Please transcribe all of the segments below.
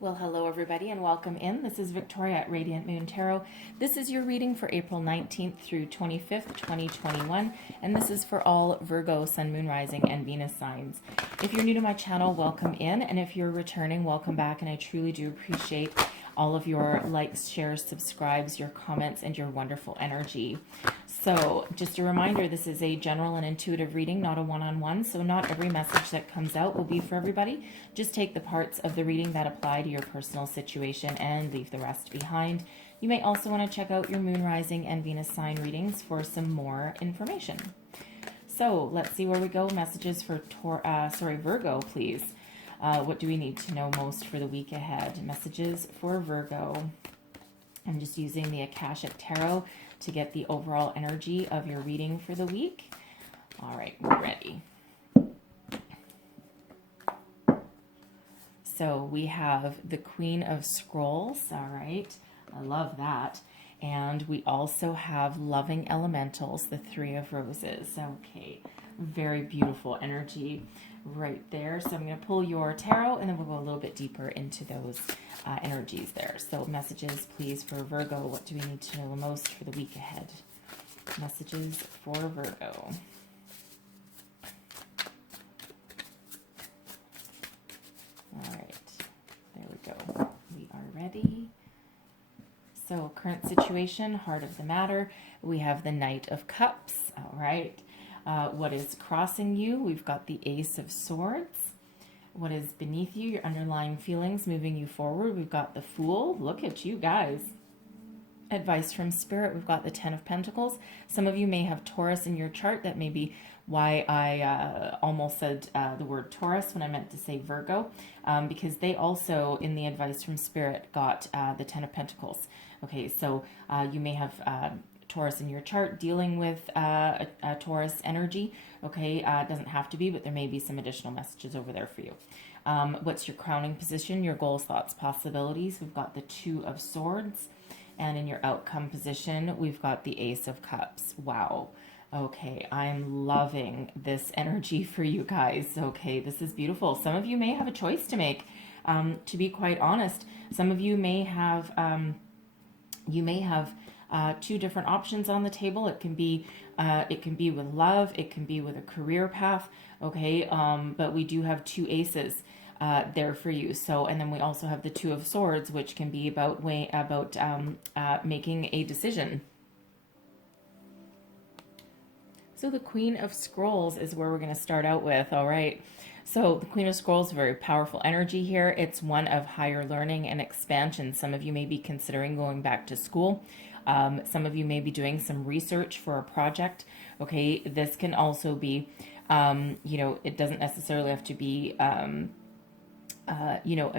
Well, hello everybody and welcome in. This is Victoria at Radiant Moon Tarot. This is your reading for April 19th through 25th, 2021, and this is for all Virgo, Sun, Moon, Rising, and Venus signs. If you're new to my channel, welcome in, and if you're returning, welcome back, and I truly do appreciate all of your likes, shares, subscribes, your comments, and your wonderful energy. So just a reminder, this is a general and intuitive reading, not a one-on-one, so not every message that comes out will be for everybody. Just take the parts of the reading that apply to your personal situation and leave the rest behind. You may also want to check out your Moon, Rising, and Venus sign readings for some more information. So let's see where we go. Messages for Virgo, please. What do we need to know most for the week ahead? Messages for Virgo. I'm just using the Akashic Tarot to get the overall energy of your reading for the week. All right, we're ready. So we have the Queen of Scrolls. All right, I love that. And we also have Loving Elementals, the Three of Roses. Okay, very beautiful energy right there. So I'm going to pull your tarot and then we'll go a little bit deeper into those energies there. So messages, please, for Virgo. What do we need to know the most for the week ahead? Messages for Virgo. All right, there we go. We are ready. So current situation, heart of the matter. We have the Knight of Cups. All right. What is crossing you? We've got the Ace of Swords. What is beneath you? Your underlying feelings moving you forward. We've got the Fool. Look at you guys. Advice from Spirit. We've got the Ten of Pentacles. Some of you may have Taurus in your chart. That may be why I almost said the word Taurus when I meant to say Virgo, because they also, in the Advice from Spirit, got the Ten of Pentacles. Okay, so you may have Taurus in your chart dealing with a Taurus energy. Okay, it doesn't have to be, but there may be some additional messages over there for you. What's your crowning position? Your goals, thoughts, possibilities. We've got the Two of Swords. And in your outcome position, we've got the Ace of Cups. Wow. Okay, I'm loving this energy for you guys. Okay, this is beautiful. Some of you may have a choice to make. To be quite honest, some of you may have two different options on the table. It can be with love, it can be with a career path. Okay, but we do have two aces there for you. So, and then we also have the Two of Swords, which can be about making a decision. So the Queen of Scrolls is where we're going to start out with. All right. So the Queen of Scrolls, very powerful energy here. It's one of higher learning and expansion. Some of you may be considering going back to school. Some of you may be doing some research for a project. Okay. This can also be, it doesn't necessarily have to be, a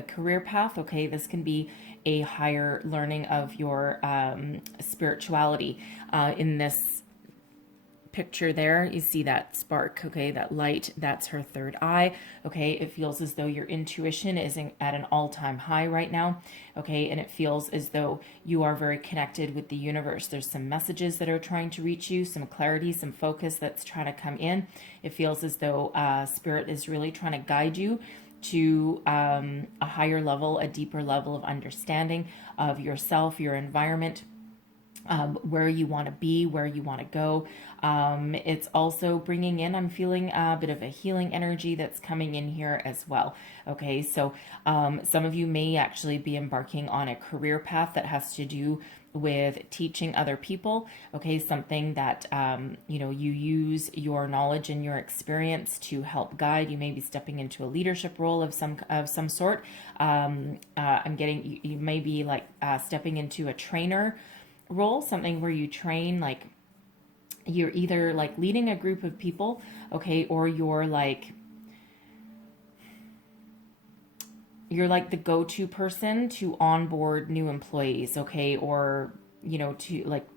career path. Okay. This can be a higher learning of your spirituality. In this picture there, you see that spark, okay, that light, that's her third eye. Okay, it feels as though your intuition is at an all-time high right now. Okay, and it feels as though you are very connected with the universe. There's some messages that are trying to reach you, some clarity, some focus that's trying to come in. It feels as though Spirit is really trying to guide you to a higher level, a deeper level of understanding of yourself, your environment, where you want to be, where you want to go. It's also bringing in, I'm feeling a bit of a healing energy that's coming in here as well. Okay, so some of you may actually be embarking on a career path that has to do with teaching other people. Okay, something that you use your knowledge and your experience to help guide. You may be stepping into a leadership role of some sort. I'm getting you may be like stepping into a trainer role, something where you train, like you're either like leading a group of people, okay, or you're like the go-to person to onboard new employees, okay, or to like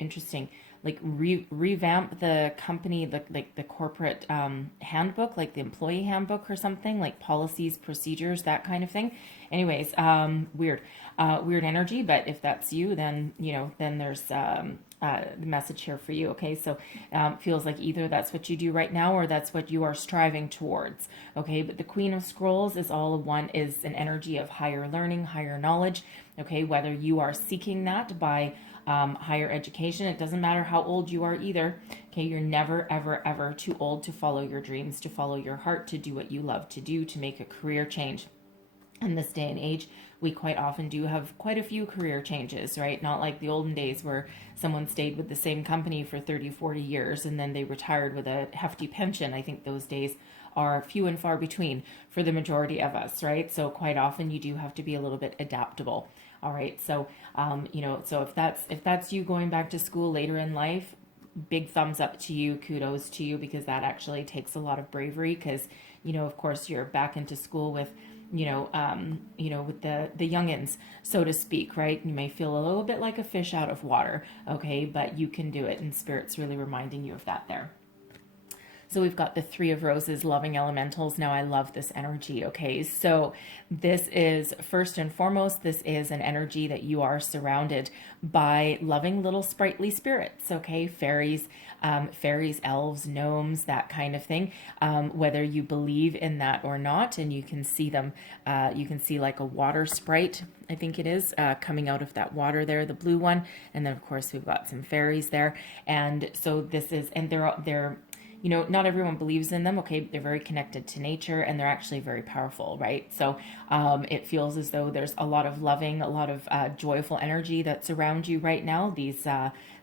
interesting, like revamp the company, the corporate handbook, like the employee handbook or something, like policies, procedures, that kind of thing. Anyways, weird energy, but if that's you, then then there's the message here for you. Okay, so feels like either that's what you do right now or that's what you are striving towards. Okay, but the Queen of Scrolls is is an energy of higher learning, higher knowledge. Okay, whether you are seeking that by higher education, it doesn't matter how old you are either. Okay, you're never, ever, ever too old to follow your dreams, to follow your heart, to do what you love to do, to make a career change. In this day and age, we quite often do have quite a few career changes, right? Not like the olden days where someone stayed with the same company for 30, 40 years and then they retired with a hefty pension. I think those days are few and far between for the majority of us, right? So quite often you do have to be a little bit adaptable. All right. So, so if that's you going back to school later in life, big thumbs up to you, kudos to you, because that actually takes a lot of bravery because, of course you're back into school with, with the youngins, so to speak, right? You may feel a little bit like a fish out of water, okay, but you can do it, and Spirit's really reminding you of that there. So we've got the Three of Roses, loving elementals. Now I love this energy, okay? So this is, first and foremost, this is an energy that you are surrounded by loving little sprightly spirits, okay? Fairies, elves, gnomes, that kind of thing. Whether you believe in that or not, and you can see them, you can see like a water sprite, I think it is, coming out of that water there, the blue one. And then of course we've got some fairies there. And so this is, and they're not everyone believes in them. Okay, they're very connected to nature and they're actually very powerful, right? So it feels as though there's a lot of loving, a lot of joyful energy that's around you right now. These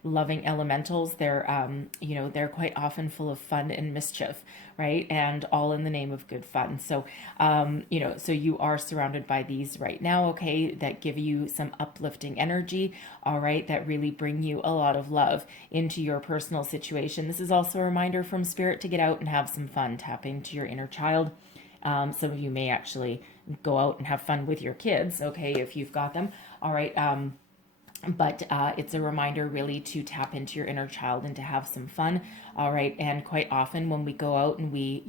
loving elementals, they're quite often full of fun and mischief, right? And all in the name of good fun. So, so you are surrounded by these right now, okay, that give you some uplifting energy, all right, that really bring you a lot of love into your personal situation. This is also a reminder from Spirit to get out and have some fun, tap into your inner child. Some of you may actually go out and have fun with your kids, okay, if you've got them, all right. But it's a reminder really to tap into your inner child and to have some fun. All right. And quite often when we go out and we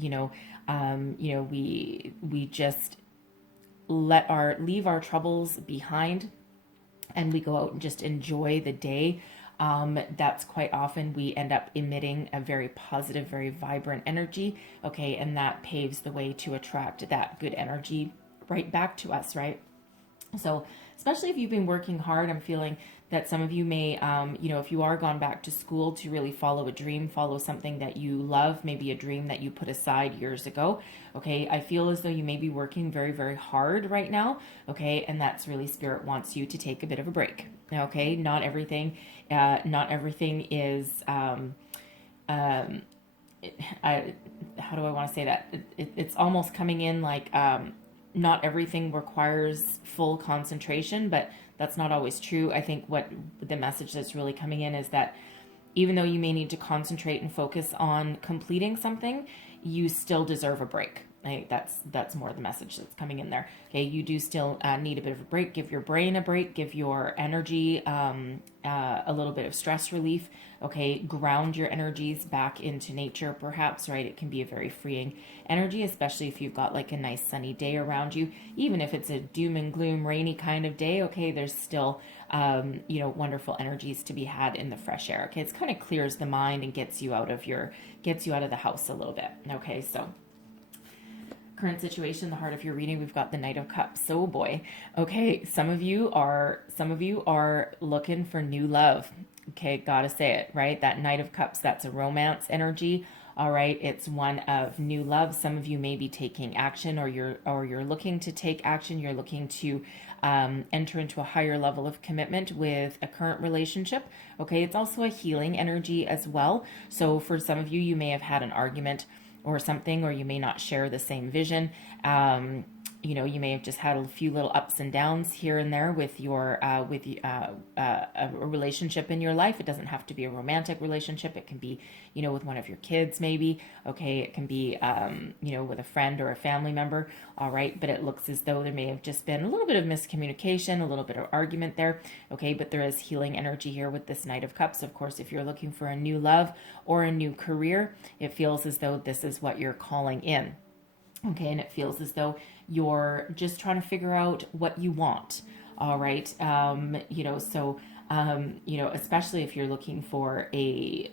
just leave our troubles behind and we go out and just enjoy the day. That's quite often we end up emitting a very positive, very vibrant energy. Okay. And that paves the way to attract that good energy right back to us. Right. So especially if you've been working hard, I'm feeling that some of you may, if you are gone back to school to really follow a dream, follow something that you love, maybe a dream that you put aside years ago. Okay. I feel as though you may be working very, very hard right now. Okay. And that's really Spirit wants you to take a bit of a break. Okay. Not everything is, how do I want to say that? It's almost coming in like, not everything requires full concentration, but that's not always true. I think what the message that's really coming in is that even though you may need to concentrate and focus on completing something, you still deserve a break. I think that's more the message that's coming in there. Okay, you do still need a bit of a break. Give your brain a break. Give your energy a little bit of stress relief. Okay, ground your energies back into nature, perhaps. Right, it can be a very freeing energy, especially if you've got like a nice sunny day around you. Even if it's a doom and gloom, rainy kind of day. Okay, there's still wonderful energies to be had in the fresh air. Okay, it kind of clears the mind and gets you out of the house a little bit. Okay, so. Current situation, the heart of your reading, we've got the Knight of Cups. So boy, okay, some of you are looking for new love. Okay, gotta say it, right? That Knight of Cups, that's a romance energy. All right, it's one of new love. Some of you may be taking action, or you're looking to take action. You're looking to enter into a higher level of commitment with a current relationship. Okay, it's also a healing energy as well. So for some of you, you may have had an argument or something, or you may not share the same vision. You may have just had a few little ups and downs here and there with a relationship in your life. It doesn't have to be a romantic relationship. It can be, with one of your kids, maybe. Okay, it can be, with a friend or a family member. All right, but it looks as though there may have just been a little bit of miscommunication, a little bit of argument there. Okay, but there is healing energy here with this Knight of Cups. Of course, if you're looking for a new love or a new career, it feels as though this is what you're calling in. Okay, and it feels as though you're just trying to figure out what you want. All right, you know, especially if you're looking for a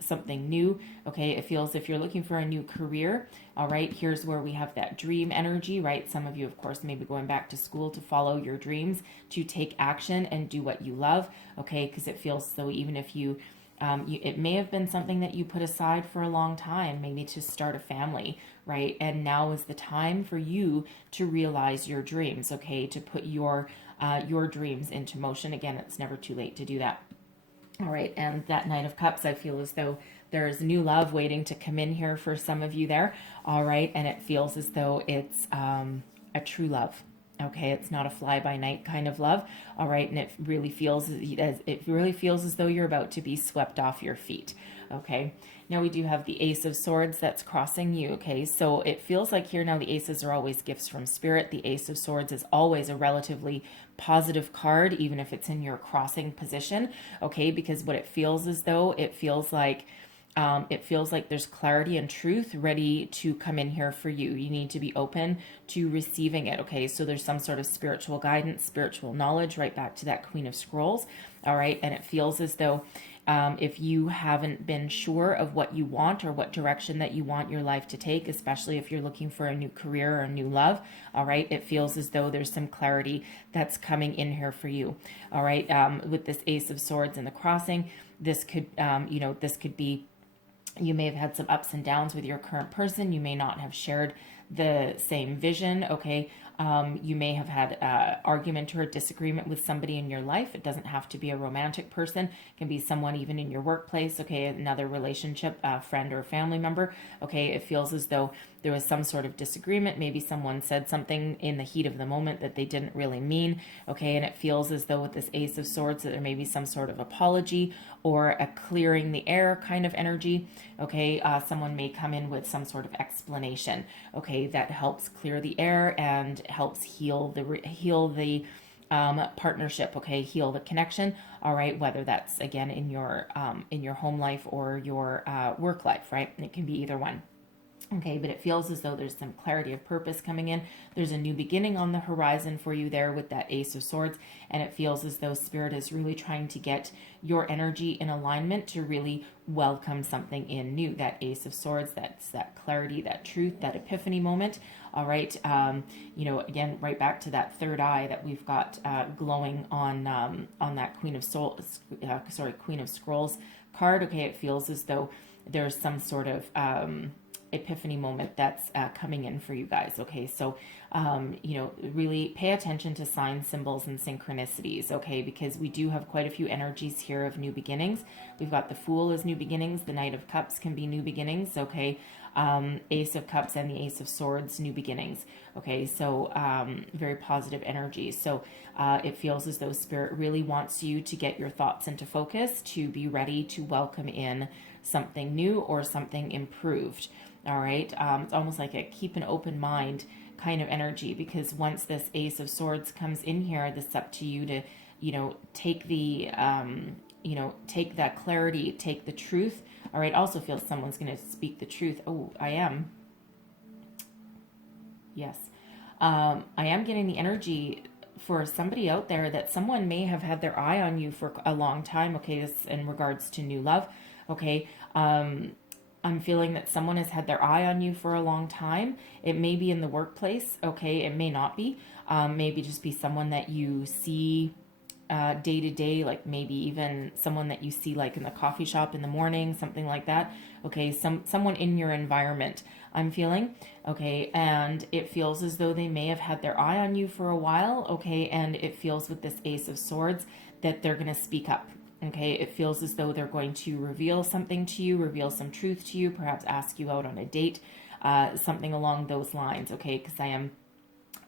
something new. Okay, it feels if you're looking for a new career. All right, here's where we have that dream energy, right? Some of you, of course, may be going back to school to follow your dreams, to take action and do what you love. Okay, because it feels so even if it may have been something that you put aside for a long time, maybe to start a family, right? And now is the time for you to realize your dreams, okay? To put your dreams into motion. Again, it's never too late to do that. All right, and that Knight of Cups, I feel as though there's new love waiting to come in here for some of you there. All right, and it feels as though it's a true love. Okay, it's not a fly-by-night kind of love. All right, and it really feels as though you're about to be swept off your feet. Okay, now we do have the Ace of Swords that's crossing you. Okay, so it feels like here now the aces are always gifts from spirit. The Ace of Swords is always a relatively positive card, even if it's in your crossing position. Okay, because what it feels as though it feels like there's clarity and truth ready to come in here for you. You need to be open to receiving it. Okay, so there's some sort of spiritual guidance, spiritual knowledge, right back to that Queen of Scrolls. All right, and it feels as though if you haven't been sure of what you want or what direction that you want your life to take, especially if you're looking for a new career or a new love, all right, it feels as though there's some clarity that's coming in here for you. All right, with this Ace of Swords and the crossing, this could, this could be, you may have had some ups and downs with your current person. You may not have shared the same vision. Okay. You may have had an argument or a disagreement with somebody in your life. It doesn't have to be a romantic person. It can be someone even in your workplace. Okay. Another relationship, a friend or a family member. Okay. It feels as though there was some sort of disagreement. Maybe someone said something in the heat of the moment that they didn't really mean. Okay. And it feels as though with this Ace of Swords that there may be some sort of apology or a clearing the air kind of energy. Okay. Someone may come in with some sort of explanation. Okay. That helps clear the air and helps heal the partnership. Okay. Heal the connection. All right. Whether that's again in your home life or your work life, right? It can be either one. Okay, but it feels as though there's some clarity of purpose coming in. There's a new beginning on the horizon for you there with that Ace of Swords, and it feels as though Spirit is really trying to get your energy in alignment to really welcome something in new. That Ace of Swords, that's that clarity, that truth, that epiphany moment. All right, again, right back to that third eye that we've got glowing on that Queen of Scrolls card. Okay, it feels as though there's some sort of epiphany moment that's coming in for you guys. Okay, so really pay attention to signs, symbols, and synchronicities. Okay, because we do have quite a few energies here of new beginnings. We've got the Fool as new beginnings. The Knight of Cups can be new beginnings. Okay, Ace of Cups and the Ace of Swords, new beginnings. Okay, so very positive energy. So it feels as though Spirit really wants you to get your thoughts into focus, to be ready to welcome in something new or something improved. All right. It's almost like a keep an open mind kind of energy, because once this Ace of Swords comes in here, this is up to you to, take the, take that clarity, take the truth. All right. Also feels someone's going to speak the truth. Oh, I am. Yes. I am getting the energy for somebody out there that someone may have had their eye on you for a long time. Okay. This in regards to new love. Okay. I'm feeling that someone has had their eye on you for a long time. It may be in the workplace. Okay. It may not be. Maybe just be someone that you see day to day, like maybe even someone that you see like in the coffee shop in the morning, something like that. Okay. Someone in your environment, I'm feeling. Okay. And it feels as though they may have had their eye on you for a while. Okay. And it feels with this Ace of Swords that they're going to speak up. Okay, it feels as though they're going to reveal something to you, reveal some truth to you, perhaps ask you out on a date, something along those lines. Okay, because I am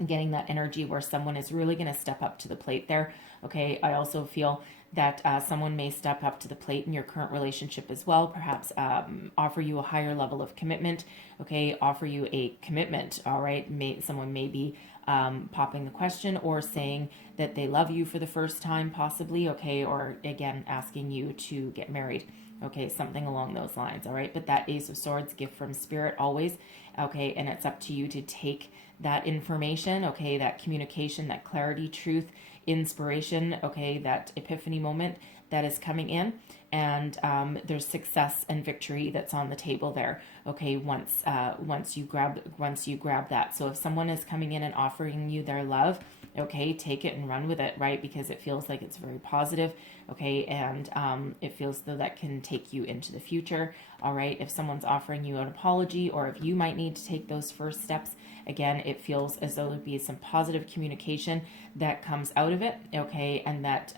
getting that energy where someone is really going to step up to the plate there. Okay, I also feel that someone may step up to the plate in your current relationship as well, perhaps offer you a higher level of commitment. Okay, offer you a commitment. All right, someone may be popping the question or saying that they love you for the first time, possibly. Okay, or again asking you to get married. Okay, something along those lines. All right, but that Ace of Swords, gift from Spirit always. Okay, and it's up to you to take that information, okay, that communication, that clarity, truth, inspiration, okay, that epiphany moment that is coming in, and there's success and victory that's on the table there, okay, once you grab that. So if someone is coming in and offering you their love, okay, take it and run with it, right? Because it feels like it's very positive, okay, and it feels though that can take you into the future, all right? If someone's offering you an apology, or if you might need to take those first steps, again, it feels as though there'd be some positive communication that comes out of it, okay, and that,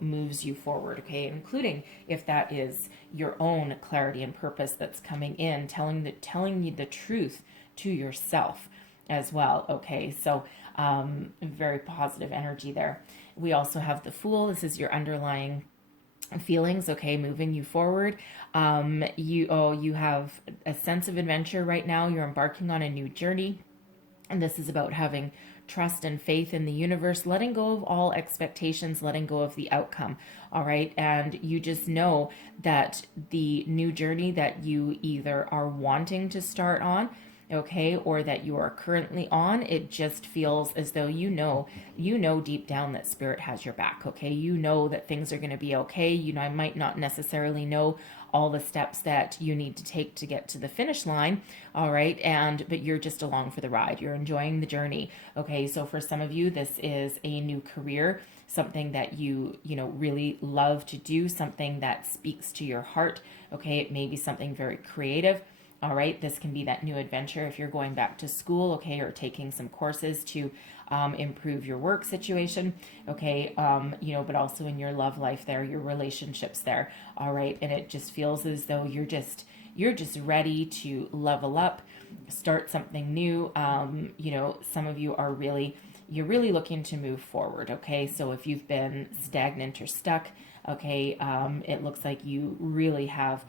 moves you forward, okay, including if that is your own clarity and purpose that's coming in, telling you the truth to yourself as well, okay, so very positive energy there. We also have the Fool. This is your underlying feelings, okay, moving you forward. You have a sense of adventure right now. You're embarking on a new journey, and this is about having trust and faith in the universe, letting go of all expectations, letting go of the outcome, all right? And you just know that the new journey that you either are wanting to start on, okay, or that you are currently on, it just feels as though you know deep down that spirit has your back, okay? You know that things are going to be okay. I might not necessarily know all the steps that you need to take to get to the finish line, all right, but you're just along for the ride. You're enjoying the journey, okay? So for some of you, this is a new career, something that you really love to do, something that speaks to your heart, okay? It may be something very creative. All right, this can be that new adventure if you're going back to school, okay, or taking some courses to improve your work situation, okay, but also in your love life there, your relationships there, all right, and it just feels as though you're just ready to level up, start something new. Some of you are you're really looking to move forward, okay, so if you've been stagnant or stuck, okay, it looks like you really have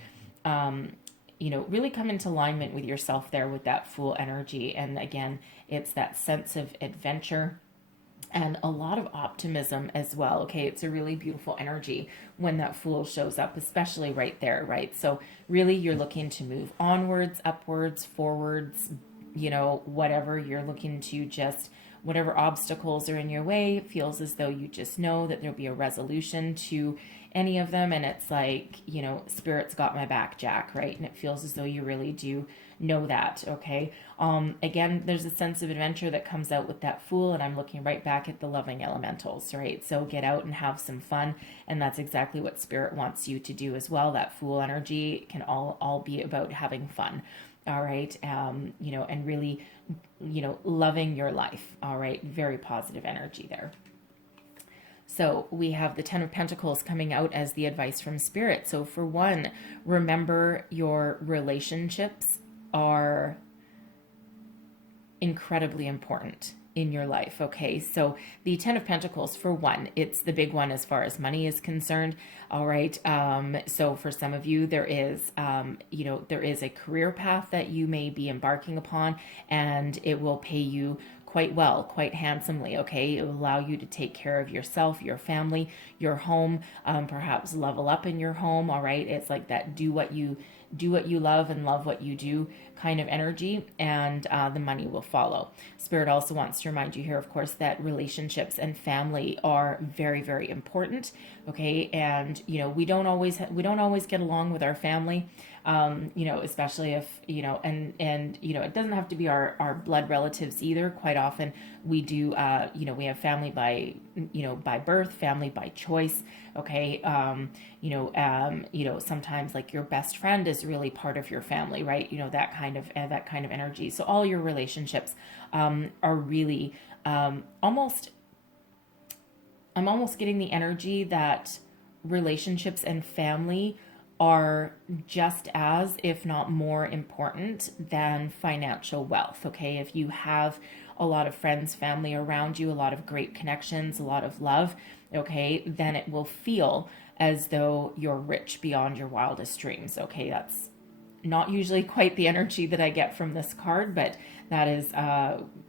really come into alignment with yourself there with that Fool energy. And again, it's that sense of adventure and a lot of optimism as well. Okay, it's a really beautiful energy when that Fool shows up, especially right there, right? So really you're looking to move onwards, upwards, forwards, whatever you're looking to whatever obstacles are in your way, it feels as though you just know that there'll be a resolution to any of them. And it's like, Spirit's got my back, Jack, right? And it feels as though you really do know that, okay? Again, there's a sense of adventure that comes out with that Fool, and I'm looking right back at the loving elementals, right? So get out and have some fun, and that's exactly what Spirit wants you to do as well. That Fool energy can all be about having fun, all right? And really, loving your life, all right? Very positive energy there. So we have the Ten of Pentacles coming out as the advice from Spirit. So for one, remember your relationships are incredibly important in your life, okay? So the Ten of Pentacles, for one, it's the big one as far as money is concerned, all right? So for some of you, there is a career path that you may be embarking upon, and it will pay you quite well, quite handsomely, okay? It will allow you to take care of yourself, your family, your home, perhaps level up in your home, all right? It's like that do what you love and love what you do kind of energy, and the money will follow. Spirit also wants to remind you here, of course, that relationships and family are very, very important, okay? And we don't always get along with our family, especially if and it doesn't have to be our blood relatives either. Quite often we do we have family by birth, family by choice, okay? Sometimes like your best friend is really part of your family, right? That kind of energy. So all your relationships are really I'm almost getting the energy that relationships and family are just as, if not more important than financial wealth, okay? If you have a lot of friends, family around you, a lot of great connections, a lot of love, okay, then it will feel as though you're rich beyond your wildest dreams, okay? That's not usually quite the energy that I get from this card, but that is,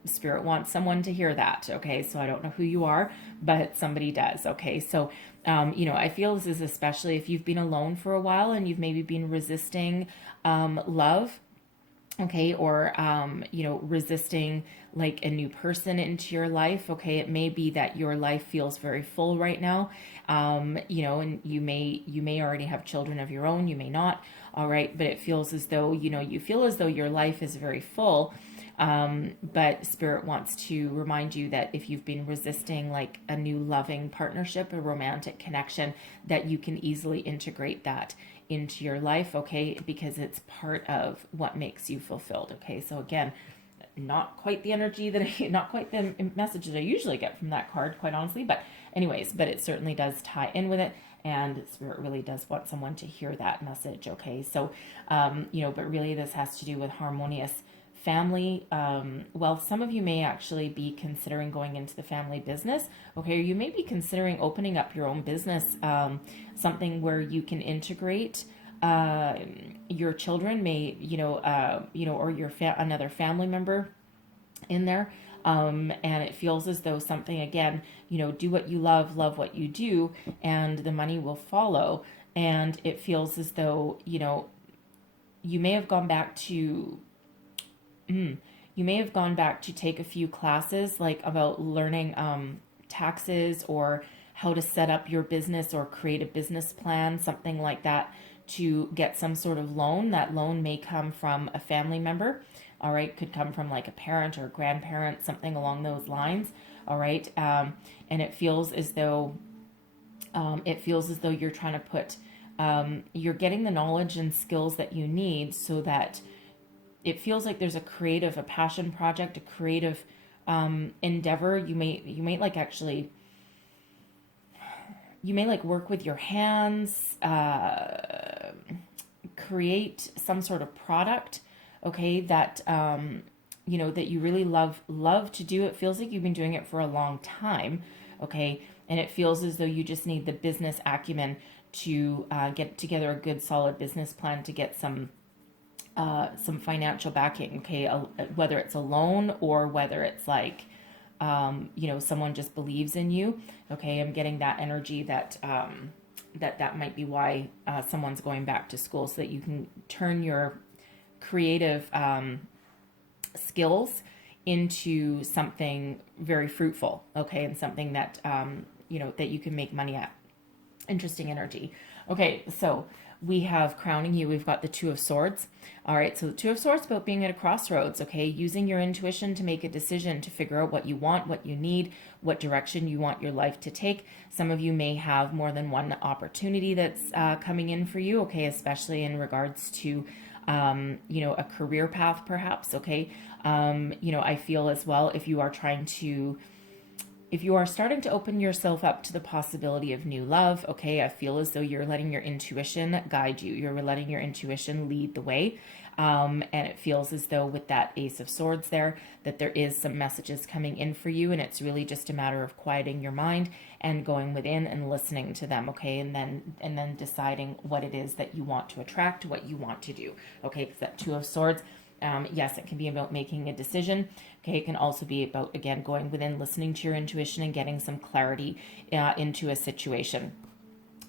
Spirit wants someone to hear that, okay? So I don't know who you are, but somebody does, okay? So, I feel this is especially if you've been alone for a while and you've maybe been resisting love, okay, or resisting like a new person into your life. Okay, it may be that your life feels very full right now, and you may already have children of your own, you may not. All right, but it feels as though you feel as though your life is very full. But Spirit wants to remind you that if you've been resisting like a new loving partnership, a romantic connection, that you can easily integrate that into your life, okay? Because it's part of what makes you fulfilled, okay? So again, not quite the energy not quite the message that I usually get from that card, quite honestly. But anyways, but it certainly does tie in with it. And Spirit really does want someone to hear that message, okay? So, but really this has to do with harmonious family. Well, some of you may actually be considering going into the family business, okay? Or you may be considering opening up your own business, something where you can integrate your children, or your another family member in there. And it feels as though something, again, do what you love what you do, and the money will follow. And it feels as though, you may have gone back to take a few classes like about learning taxes, or how to set up your business or create a business plan, something like that, to get some sort of loan. That loan may come from a family member, all right, could come from like a parent or a grandparent, something along those lines, all right. And it feels as though you're trying to put you're getting the knowledge and skills that you need, so that it feels like there's a passion project, a creative endeavor. You may like actually, you may like work with your hands, create some sort of product, okay, that that you really love to do. It feels like you've been doing it for a long time, okay, and it feels as though you just need the business acumen to get together a good solid business plan to get some financial backing, okay, whether it's a loan or whether it's like someone just believes in you, okay. I'm getting that energy that that might be why someone's going back to school, so that you can turn your creative skills into something very fruitful, okay, and something that that you can make money at. Interesting energy. Okay, so we have crowning you, we've got the Two of Swords. All right, so the Two of Swords about being at a crossroads, okay, using your intuition to make a decision, to figure out what you want, what you need, what direction you want your life to take. Some of you may have more than one opportunity that's coming in for you, okay, especially in regards to a career path perhaps, okay. I feel as well, if you are starting to open yourself up to the possibility of new love, okay, I feel as though you're letting your intuition guide you. You're letting your intuition lead the way. And it feels as though with that Ace of Swords there, that there is some messages coming in for you. And it's really just a matter of quieting your mind and going within and listening to them, okay? And then deciding what it is that you want to attract, what you want to do, okay? Because that Two of Swords, yes, it can be about making a decision. Okay, it can also be about, again, going within, listening to your intuition and getting some clarity into a situation.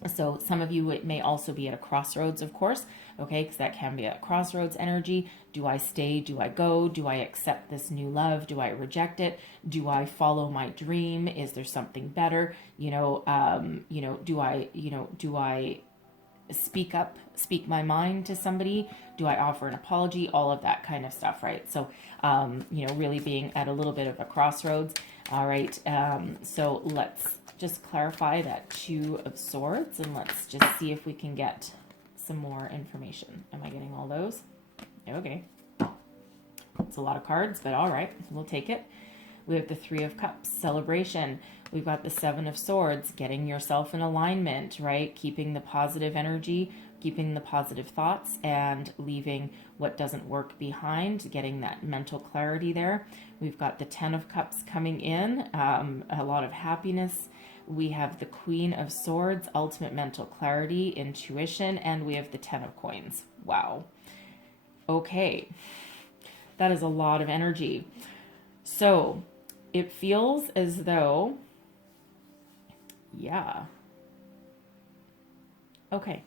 So some of you, it may also be at a crossroads, of course, okay, because that can be a crossroads energy. Do I stay? Do I go? Do I accept this new love? Do I reject it? Do I follow my dream? Is there something better? Do I speak my mind to somebody? Do I offer an apology? All of that kind of stuff, right? So, really being at a little bit of a crossroads. All right. So let's just clarify that Two of Swords, and let's just see if we can get some more information. Am I getting all those? Okay. It's a lot of cards, but all right, we'll take it. We have the Three of Cups, celebration. We've got the Seven of Swords, getting yourself in alignment, right? Keeping the positive energy, keeping the positive thoughts, and leaving what doesn't work behind, getting that mental clarity there. We've got the Ten of Cups coming in, a lot of happiness. We have the Queen of Swords, ultimate mental clarity, intuition, and we have the Ten of Coins. Wow. Okay. That is a lot of energy. So it feels as though, yeah. Okay.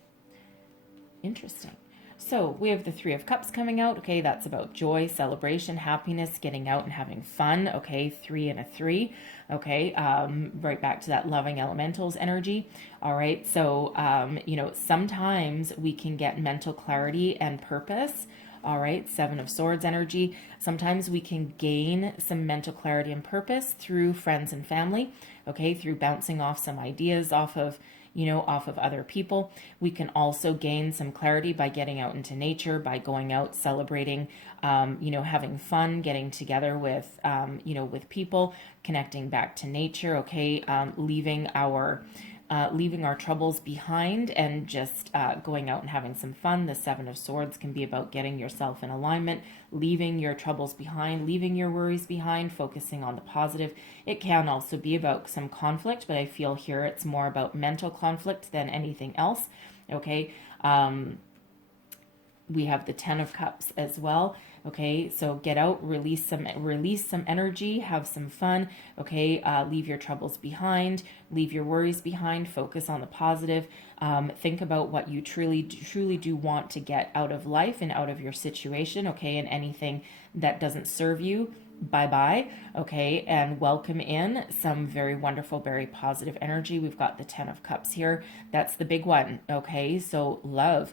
Interesting. So we have the Three of Cups coming out. Okay, that's about joy, celebration, happiness, getting out and having fun. Okay, 3 and a 3. Okay, right back to that loving elementals energy. All right, so, sometimes we can get mental clarity and purpose. All right, Seven of Swords energy. Sometimes we can gain some mental clarity and purpose through friends and family, okay, through bouncing off some ideas off of other people. We can also gain some clarity by getting out into nature, by going out, celebrating, having fun, getting together with people, connecting back to nature, okay, leaving our troubles behind and just going out and having some fun. The Seven of Swords can be about getting yourself in alignment, leaving your troubles behind, leaving your worries behind, focusing on the positive. It can also be about some conflict, but I feel here it's more about mental conflict than anything else. Okay. We have the Ten of Cups as well. Okay, so get out, release some energy, have some fun. Okay, leave your troubles behind, leave your worries behind, focus on the positive. Think about what you truly do want to get out of life and out of your situation. Okay, and anything that doesn't serve you, bye bye. Okay, and welcome in some very wonderful, very positive energy. We've got the Ten of Cups here. That's the big one. Okay, so love,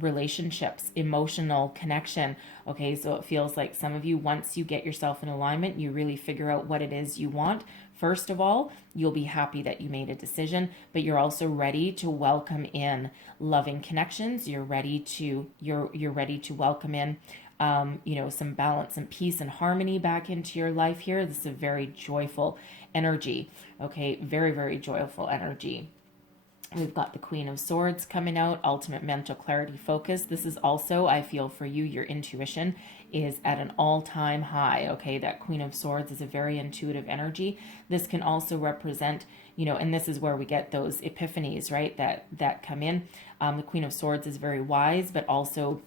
relationships, emotional connection. Okay, so it feels like some of you, once you get yourself in alignment, you really figure out what it is you want. First of all, you'll be happy that you made a decision, but you're also ready to welcome in loving connections. You're ready to welcome in some balance and peace and harmony back into your life here. This is a very joyful energy. Okay, very, very joyful energy. We've got the Queen of Swords coming out, ultimate mental clarity focus. This is also, I feel for you, your intuition is at an all-time high. Okay, that Queen of Swords is a very intuitive energy. This can also represent, and this is where we get those epiphanies, right, that come in. The Queen of Swords is very wise, but also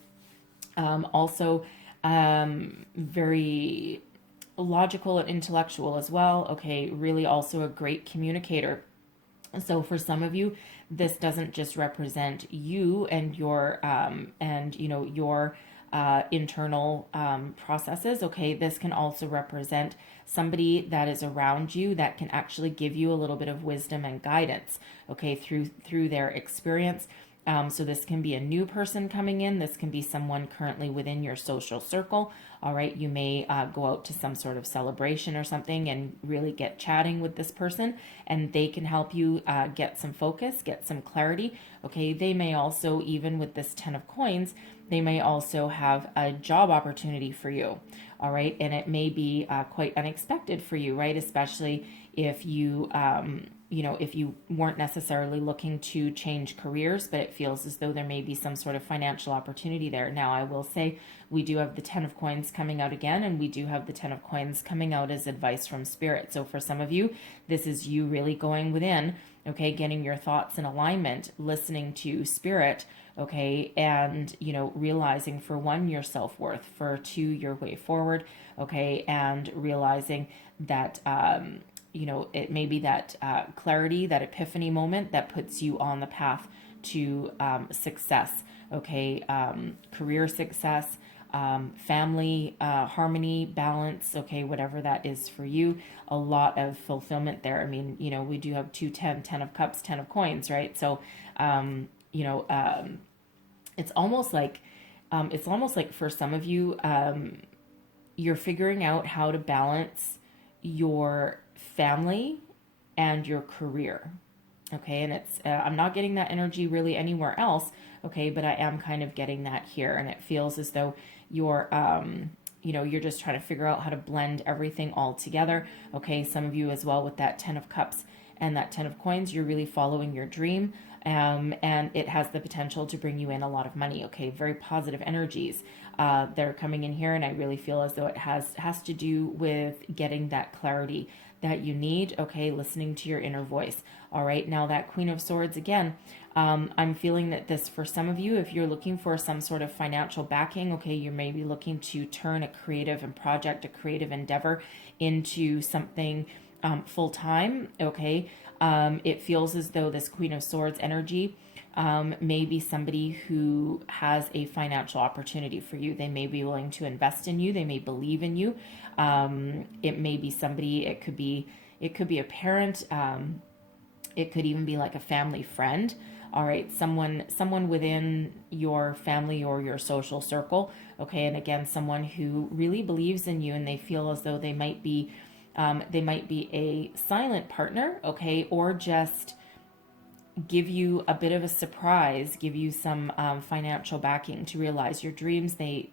very logical and intellectual as well. Okay, really also a great communicator. So for some of you, this doesn't just represent you and your internal processes. Okay, this can also represent somebody that is around you that can actually give you a little bit of wisdom and guidance. Okay, through their experience. So this can be a new person coming in. This can be someone currently within your social circle. All right, you may go out to some sort of celebration or something and really get chatting with this person, and they can help you get some focus, get some clarity. Okay, they may also, even with this Ten of Coins, they may also have a job opportunity for you. All right, and it may be quite unexpected for you, right? Especially if you if you weren't necessarily looking to change careers, but it feels as though there may be some sort of financial opportunity there. Now, I will say we do have the Ten of Coins coming out again, and we do have the Ten of Coins coming out as advice from Spirit. So for some of you, this is you really going within, okay, getting your thoughts in alignment, listening to Spirit, okay, and, realizing, for one, your self-worth, for two, your way forward, okay, and realizing that, it may be that clarity, that epiphany moment that puts you on the path to success, okay, career success, family harmony, balance, okay, whatever that is for you. A lot of fulfillment there. I mean, we do have 210, 10 of Cups, 10 of Coins, right? So, it's almost like for some of you, you're figuring out how to balance your family and your career. Okay, and it's I'm not getting that energy really anywhere else. Okay, but I am kind of getting that here, and it feels as though you're you're just trying to figure out how to blend everything all together. Okay, some of you as well with that 10 of Cups and that 10 of Coins, you're really following your dream. And it has the potential to bring you in a lot of money. Okay, very positive energies that are coming in here, and I really feel as though it has to do with getting that clarity that you need. Okay, listening to your inner voice. All right, now that Queen of Swords again, I'm feeling that this, for some of you, if you're looking for some sort of financial backing, okay, you may be looking to turn a creative endeavor into something full time. Okay. It feels as though this Queen of Swords energy may be somebody who has a financial opportunity for you. They may be willing to invest in you. They may believe in you. It may be somebody, it could be a parent. It could even be like a family friend. All right, someone within your family or your social circle. Okay, and again, someone who really believes in you, and they feel as though they might be a silent partner. Okay, or just give you a bit of a surprise, give you some financial backing to realize your dreams. They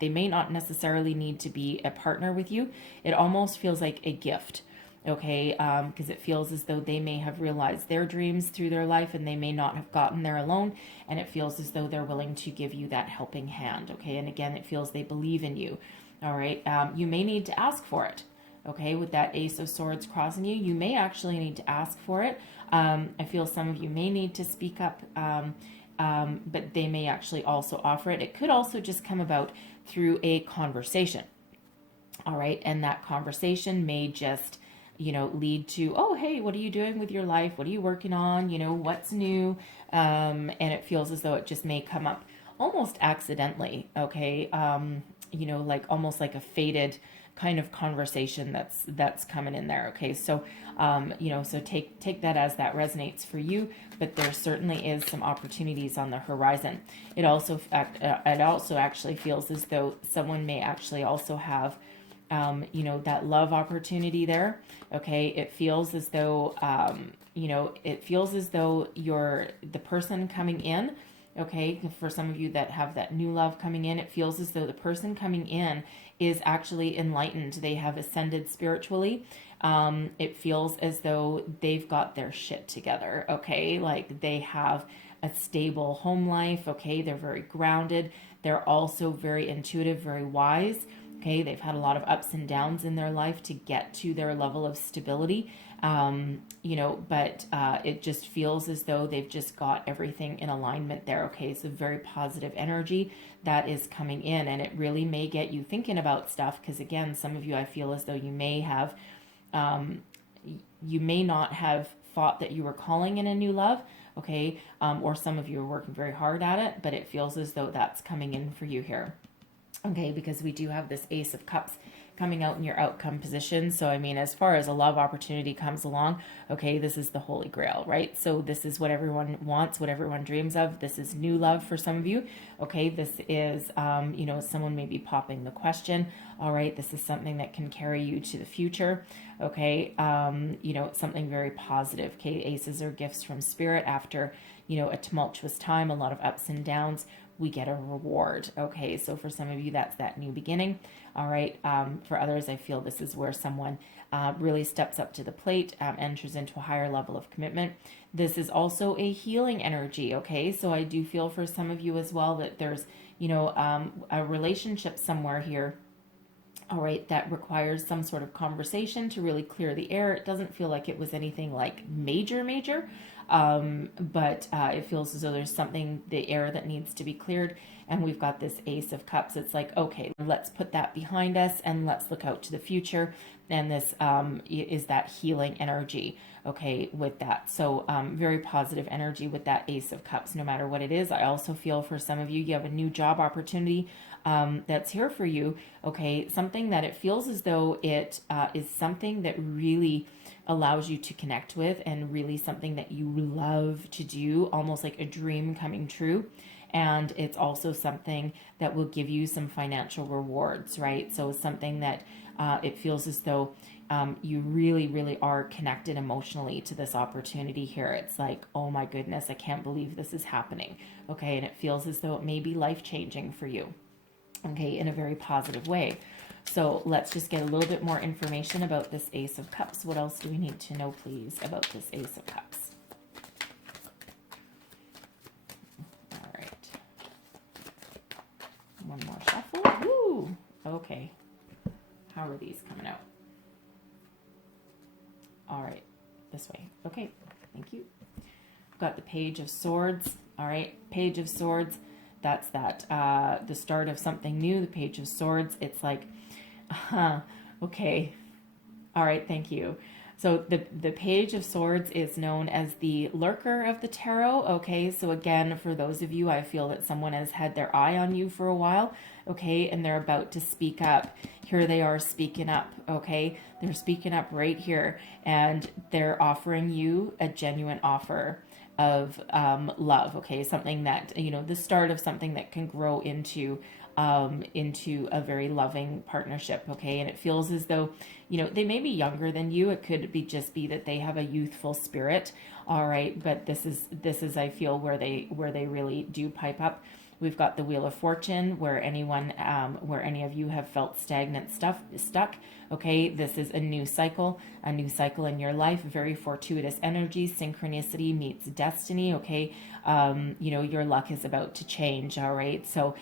may not necessarily need to be a partner with you. It almost feels like a gift. Okay, because it feels as though they may have realized their dreams through their life, and they may not have gotten there alone, and it feels as though they're willing to give you that helping hand. Okay, and again, it feels they believe in you. All right, you may need to ask for it. Okay, with that Ace of Swords crossing you, you may actually need to ask for it. I feel some of you may need to speak up, but they may actually also offer it. It could also just come about through a conversation. All right, and that conversation may just lead to, oh, hey, what are you doing with your life? What are you working on? What's new? And it feels as though it just may come up almost accidentally. Okay. Like almost like a faded kind of conversation that's coming in there. Okay. So, so take that as that resonates for you, but there certainly is some opportunities on the horizon. It also actually feels as though someone may actually also have that love opportunity there. Okay. It feels as though, you're the person coming in. Okay. For some of you that have that new love coming in, it feels as though the person coming in is actually enlightened. They have ascended spiritually. It feels as though they've got their shit together. Okay. Like they have a stable home life. Okay. They're very grounded. They're also very intuitive, very wise. Okay, they've had a lot of ups and downs in their life to get to their level of stability, but it just feels as though they've just got everything in alignment there. Okay, it's a very positive energy that is coming in, and it really may get you thinking about stuff, because again, some of you, I feel as though you may not have thought that you were calling in a new love. Okay, or some of you are working very hard at it, but it feels as though that's coming in for you here. Okay, because we do have this Ace of Cups coming out in your outcome position. So, I mean, as far as a love opportunity comes along, okay, this is the Holy Grail, right? So this is what everyone wants, what everyone dreams of. This is new love for some of you. Okay, this is, someone may be popping the question. All right, this is something that can carry you to the future. Okay, something very positive. Okay, aces are gifts from spirit after, a tumultuous time, a lot of ups and downs. We get a reward. Okay, so for some of you, that's that new beginning. All right, for others, I feel this is where someone really steps up to the plate, enters into a higher level of commitment. This is also a healing energy. Okay, so I do feel for some of you as well that there's, a relationship somewhere here. All right, that requires some sort of conversation to really clear the air. It doesn't feel like it was anything like major, but it feels as though there's something, the air that needs to be cleared. And we've got this Ace of Cups. It's like, okay, let's put that behind us and let's look out to the future. And this is that healing energy, okay, with that. So very positive energy with that Ace of Cups, no matter what it is. I also feel for some of you, you have a new job opportunity that's here for you, okay, something that it feels as though it is something that really allows you to connect with, and really something that you love to do, almost like a dream coming true. And it's also something that will give you some financial rewards, right? So it's something that it feels as though you really, really are connected emotionally to this opportunity here. It's like, oh my goodness, I can't believe this is happening. Okay, and it feels as though it may be life-changing for you, okay, in a very positive way. So let's just get a little bit more information about this Ace of Cups. What else do we need to know, please, about this Ace of Cups? All right. One more shuffle. Woo! Okay. How are these coming out? All right. This way. Okay. Thank you. I've got the Page of Swords. All right. Page of Swords. That's that. The start of something new. The Page of Swords. It's like, okay. All right. Thank you. So the Page of Swords is known as the lurker of the tarot. Okay, so again, for those of you, I feel that someone has had their eye on you for a while. Okay, and they're about to speak up. Here they are speaking up. Okay, they're speaking up right here, and they're offering you a genuine offer of love. Okay, something that, you know, the start of something that can grow into a very loving partnership. Okay, and it feels as though, you know, they may be younger than you. It could be just be that they have a youthful spirit. All right, but this is I feel where they really do pipe up. We've got the Wheel of Fortune, where where any of you have felt stagnant, stuck. Okay, this is a new cycle in your life. Very fortuitous energy. Synchronicity meets destiny. Okay, you know, your luck is about to change. All right, so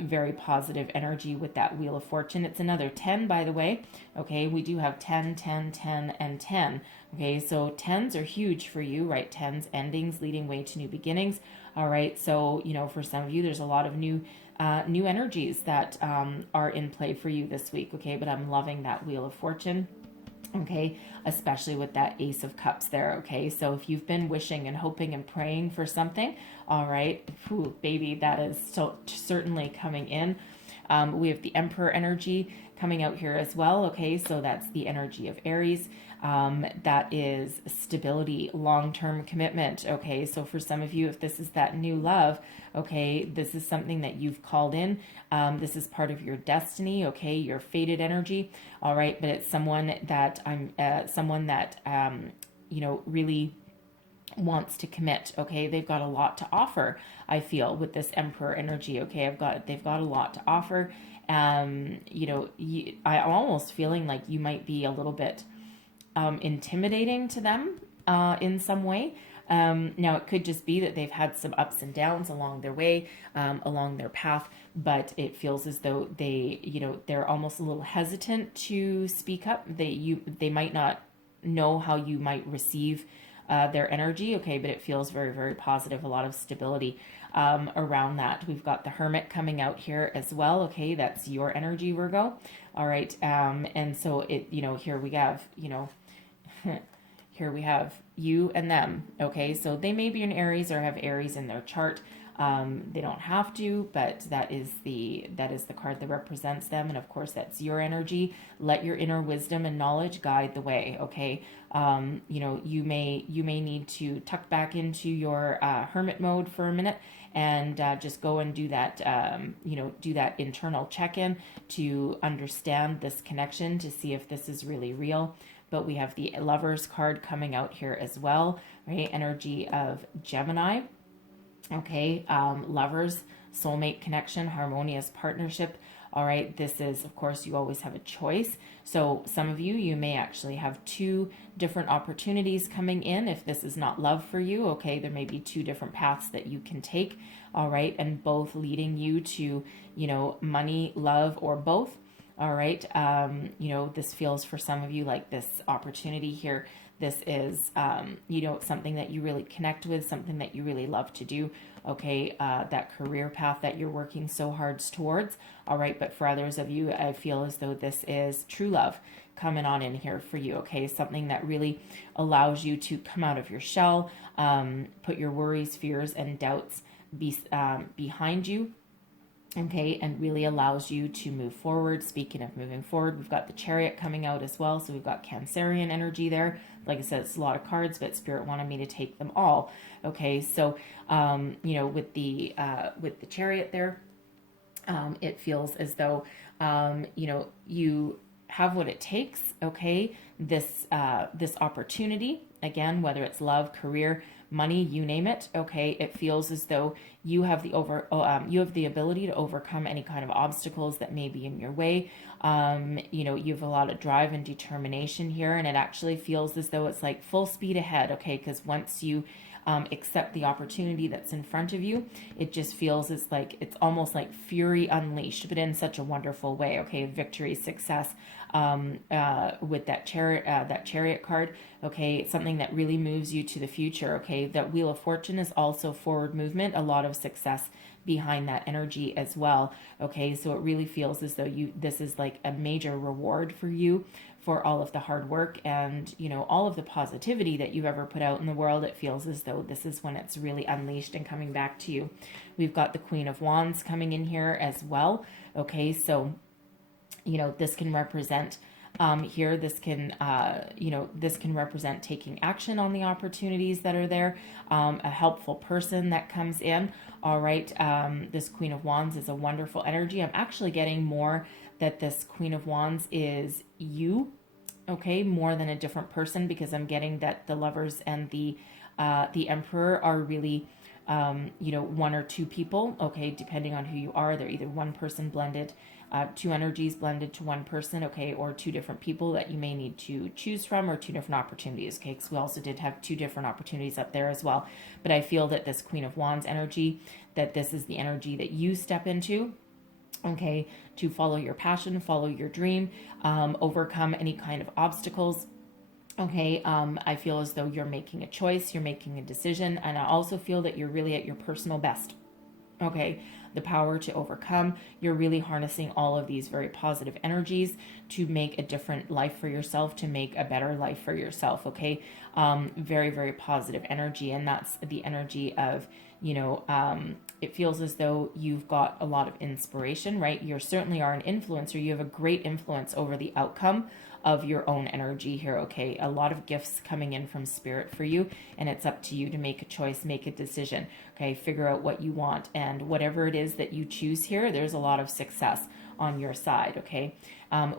very positive energy with that Wheel of Fortune. It's another 10, by the way. Okay, we do have 10, 10, 10, and 10. Okay, so 10s are huge for you, right? 10s, endings leading way to new beginnings. All right, so, you know, for some of you, there's a lot of new energies that are in play for you this week. Okay, but I'm loving that Wheel of Fortune. Okay, especially with that Ace of Cups there. Okay, so if you've been wishing and hoping and praying for something, all right, whew, baby, that is so certainly coming in. We have the Emperor energy coming out here as well. Okay, so that's the energy of Aries. That is stability, long-term commitment. Okay, so for some of you, if this is that new love, okay, this is something that you've called in. This is part of your destiny. Okay, your fated energy. All right, but it's someone that you know, really wants to commit. Okay, they've got a lot to offer. I feel with this Emperor energy. Okay, they've got a lot to offer. You know, I'm almost feeling like you might be a little bit intimidating to them in some way. Now, it could just be that they've had some ups and downs along their way, along their path, but it feels as though they, you know, they're almost a little hesitant to speak up. They might not know how you might receive their energy. Okay, but it feels very, very positive. A lot of stability around that. We've got the Hermit coming out here as well. Okay, that's your energy, Virgo. All right, and so it, you know, here we have, you know, here we have you and them. Okay, so they may be an Aries or have Aries in their chart. They don't have to, but that is the card that represents them, and of course that's your energy. Let your inner wisdom and knowledge guide the way. Okay, you know, you may need to tuck back into your hermit mode for a minute and just go and do that. You know, do that internal check-in to understand this connection, to see if this is really real. But we have the Lovers card coming out here as well, right? Energy of Gemini. Okay, lovers, soulmate connection, harmonious partnership. All right, this is, of course, you always have a choice. So some of you may actually have two different opportunities coming in. If this is not love for you, okay, there may be two different paths that you can take. All right, and both leading you to, you know, money, love, or both. All right, you know, this feels for some of you like this opportunity here. This is, you know, something that you really connect with, something that you really love to do. Okay, that career path that you're working so hard towards. All right, but for others of you, I feel as though this is true love coming on in here for you. Okay, something that really allows you to come out of your shell, put your worries, fears, and doubts behind you. Okay, and really allows you to move forward. Speaking of moving forward, we've got the Chariot coming out as well. So we've got Cancerian energy there. Like I said, it's a lot of cards, but Spirit wanted me to take them all. Okay, so you know, with the Chariot there, it feels as though you know, you have what it takes. Okay, this opportunity, again, whether it's love, career, money, you name it. Okay, it feels as though you have the ability to overcome any kind of obstacles that may be in your way. You know, you have a lot of drive and determination here, and it actually feels as though it's like full speed ahead. Okay, because once you accept the opportunity that's in front of you, it just feels it's almost like fury unleashed, but in such a wonderful way. Okay, victory, success, with that chariot card. Okay, it's something that really moves you to the future. Okay, that Wheel of Fortune is also forward movement, a lot of success behind that energy as well. Okay, so it really feels as though this is like a major reward for you for all of the hard work and, you know, all of the positivity that you've ever put out in the world. It feels as though this is when it's really unleashed and coming back to you. We've got the Queen of Wands coming in here as well. Okay, so, you know, this can represent here, this can, you know, this can represent taking action on the opportunities that are there, a helpful person that comes in. All right, this Queen of Wands is a wonderful energy. I'm actually getting more that this Queen of Wands is you, okay, more than a different person, because I'm getting that the Lovers and the Emperor are really, you know, one or two people, okay, depending on who you are. They're either one person blended, two energies blended to one person, okay, or two different people that you may need to choose from, or two different opportunities, okay, because we also did have two different opportunities up there as well. But I feel that this Queen of Wands energy, that this is the energy that you step into, okay, to follow your passion, follow your dream, overcome any kind of obstacles. Okay, I feel as though you're making a choice, you're making a decision, and I also feel that you're really at your personal best. Okay, the power to overcome. You're really harnessing all of these very positive energies to make a different life for yourself, to make a better life for yourself. Okay, very, very positive energy. And that's the energy of, you know, it feels as though you've got a lot of inspiration, right? You certainly are an influencer. You have a great influence over the outcome of your own energy here, okay? A lot of gifts coming in from spirit for you, and it's up to you to make a choice, make a decision, okay? Figure out what you want, and whatever it is that you choose here, there's a lot of success on your side, okay?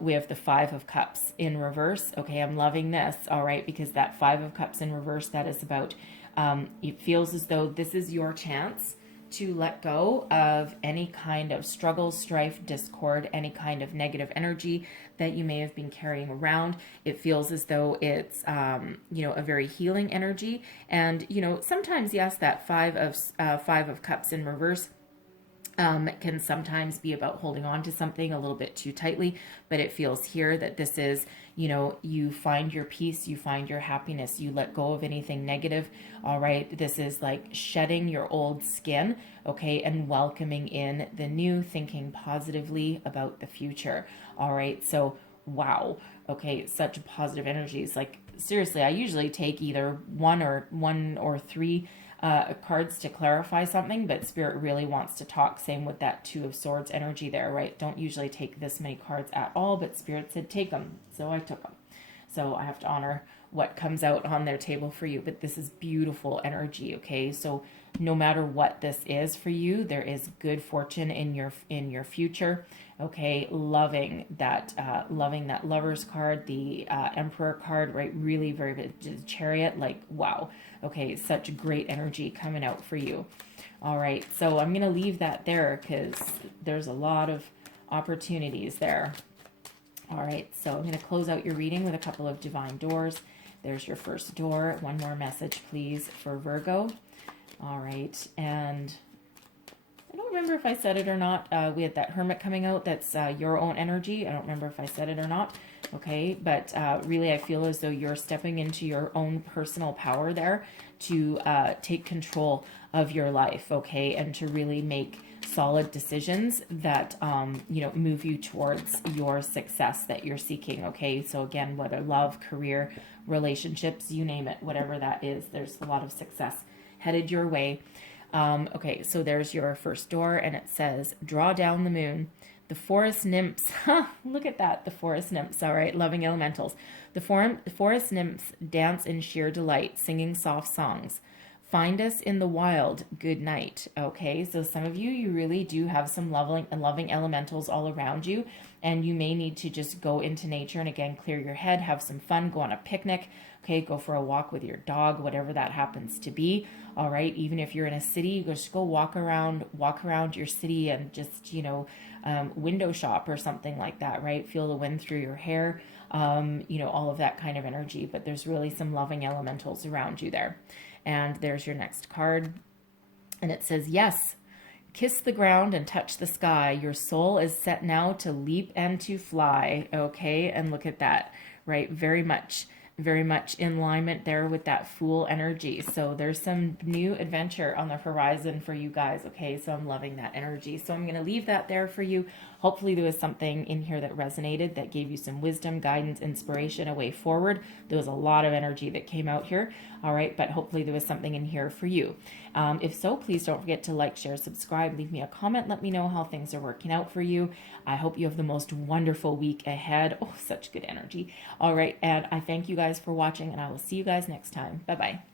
We have the Five of Cups in reverse, okay? I'm loving this, all right? Because that Five of Cups in reverse, that is about, it feels as though this is your chance to let go of any kind of struggle, strife, discord, any kind of negative energy that you may have been carrying around. It feels as though it's, you know, a very healing energy. And, you know, sometimes, yes, that Five of Cups in reverse can sometimes be about holding on to something a little bit too tightly, but it feels here that this is, you know, you find your peace, you find your happiness, you let go of anything negative. All right, this is like shedding your old skin, okay, and welcoming in the new, thinking positively about the future. All right, so wow, okay, such positive energies. Like seriously, I usually take either one or three cards to clarify something, but Spirit really wants to talk. Same with that Two of Swords energy there, right? Don't usually take this many cards at all, but Spirit said take them, so I took them. So I have to honor what comes out on their table for you, but this is beautiful energy, okay? So no matter what this is for you, there is good fortune in your future, okay? Loving that Lovers card, the Emperor card, right? Really very Chariot, like wow, okay, such great energy coming out for you. All right, so I'm gonna leave that there because there's a lot of opportunities there. All right, so I'm going to close out your reading with a couple of divine doors. There's your first door. One more message, please, for Virgo. All right, and I don't remember if I said it or not. We had that Hermit coming out. That's your own energy. I don't remember if I said it or not. Okay, but really I feel as though you're stepping into your own personal power there to take control of your life, okay, and to really make solid decisions that you know, move you towards your success that you're seeking, okay? So again, whether love, career, relationships, you name it, whatever that is, there's a lot of success headed your way. Okay, so there's your first door, and it says, draw down the moon. The forest nymphs, look at that, the forest nymphs, all right, loving elementals. The forest nymphs dance in sheer delight, singing soft songs. Find us in the wild, good night. Okay, so some of you, you really do have some loving elementals all around you, and you may need to just go into nature and again, clear your head, have some fun, go on a picnic, okay, go for a walk with your dog, whatever that happens to be. All right, even if you're in a city, just go walk around your city and just, you know, window shop or something like that, right? Feel the wind through your hair, you know, all of that kind of energy, but there's really some loving elementals around you there. And there's your next card. And it says, yes, kiss the ground and touch the sky. Your soul is set now to leap and to fly. Okay, and look at that, right? Very much very much in alignment there with that Fool energy. So there's some new adventure on the horizon for you guys. Okay, so I'm loving that energy. So I'm going to leave that there for you. Hopefully there was something in here that resonated, that gave you some wisdom, guidance, inspiration, a way forward. There was a lot of energy that came out here. All right, but hopefully there was something in here for you. If so, please don't forget to like, share, subscribe, leave me a comment. Let me know how things are working out for you. I hope you have the most wonderful week ahead. Oh, such good energy. All right, and I thank you guys for watching, and I will see you guys next time. Bye-bye.